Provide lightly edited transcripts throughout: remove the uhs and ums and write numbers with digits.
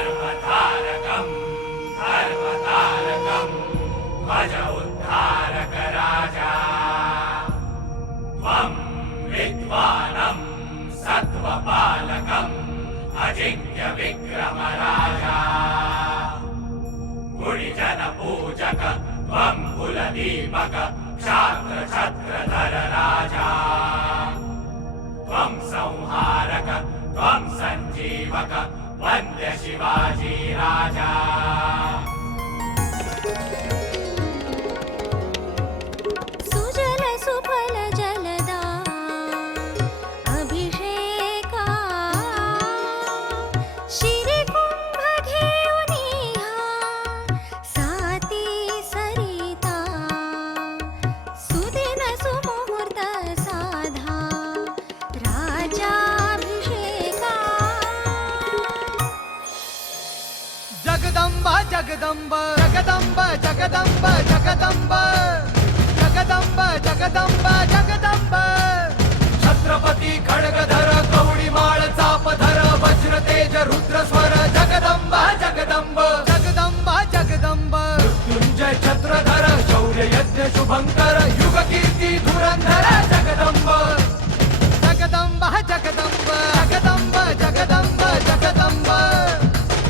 धर्मधारकम् धर्मतारकम् भज उद्धारक राजा त्वं विद्वानं सत्त्वपालकम् अजिङ्क्य विक्रम राजा गुणिजन पूजक त्वं कुलदीपक क्षात्र छत्रधर राजा त्वं संहारक त्वं सञ्जीवक वन्द्य शिवाजी राजा सुजल सुफल जलदा अभिषेका शिरी कुंभ घेऊनी साती सरिता सुदिन सुमुहूर्त साधा राजाभिषेका जगदंबा जगदंब जगदंब जगदंब जगदंब जगदंब जगदंब जगदंब छत्रपती खड्गधर कवडीमाळ चापधर वज्र तेज रुद्र स्वर जगदंब जगदंब जगदंब जगदंब मृत्युंजय छत्रधर शौर्य यज्ञ शुभंकर युग कीर्ती धुरंधर जगदंब जगदंब जगदंब जगदंब जगदंब जगदंब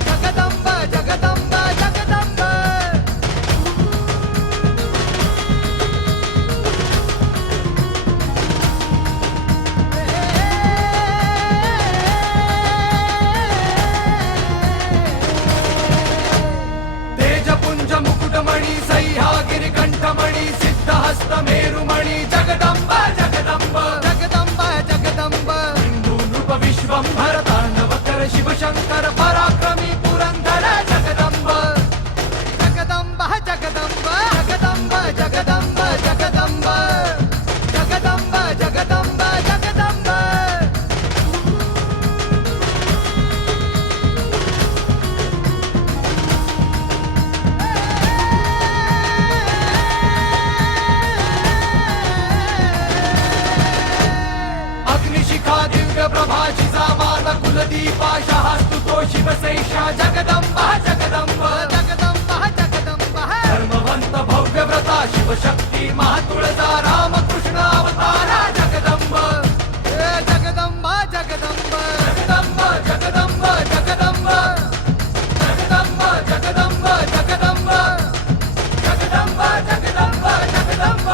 जगदंब जगदंब जगदंब तेजपुंज मुकुटमणि सह्यागिरि कंठमणि सिद्धहस्त मेरुमणि जगदंब जगदंब जगदंब जगदंब हिंदू नृप विश्वंभर तांडवकर शिवशंकर पराक्रमी पुरंदर जगदंब जगदंब जगदंब जगदंब जगदंब जगदंब जगदंब जगदंब जगदंब अग्निशिखा दिव्य प्रभा जिजामाता कुलदीपा शहास्तुतो शिवशेषा जगदंब जगदंब जगदंब जगदंब धर्मवंत भव्य व्रता शिवशक्ती महातुळजा रामकृष्ण अवतारा जगदंब जगदंब जगदंब जगदंब जगदंब जगदंब जगदंब जगदंब जगदंब जगदंब जगदंब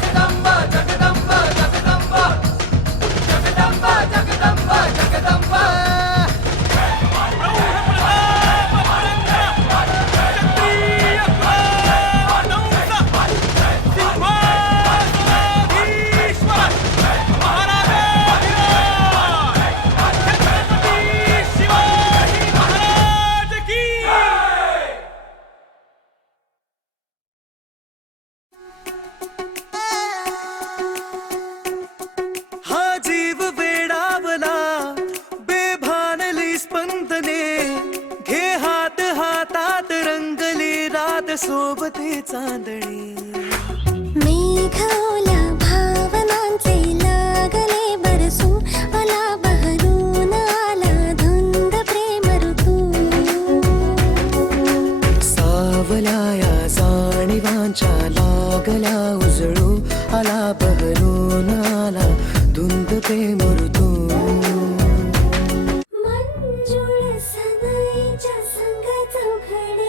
जगदंब जगदंब जगदंब जगदंब जगदंब जगदंब जगदंब हा जीव वेडावला बेभानली स्पंदने घे हात हातात रंगली रात सोबते चांदणी मेघावल्या भावनांचे लागले बरसू आला बहरून आला धुंद प्रेम ऋतू सावलाया जाणीवांच्या लागला उजळू आला बहरून आला धुंद प्रेम ऋतू मंजुळ सनईच्या संग चौघडे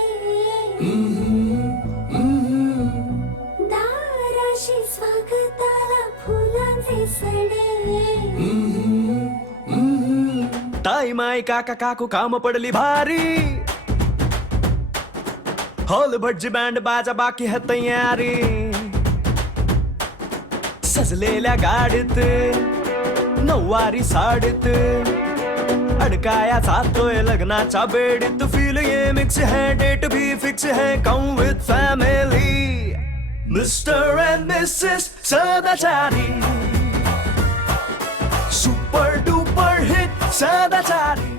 दाराशी स्वागताला फुलांचे सडे ताई माई काका काकू काम पडली भारी हॉल भटजी बँड बाजा बाकी है तयारी सजलेल्या गाडीत नऊवारी साडीत अडकाया जातोय लग्नाच्या बेडीत फील ये मिक्स है डेट भी फिक्स है come with family mister and Mrs सदाचारी सुपर डुपर हिट सदाचारी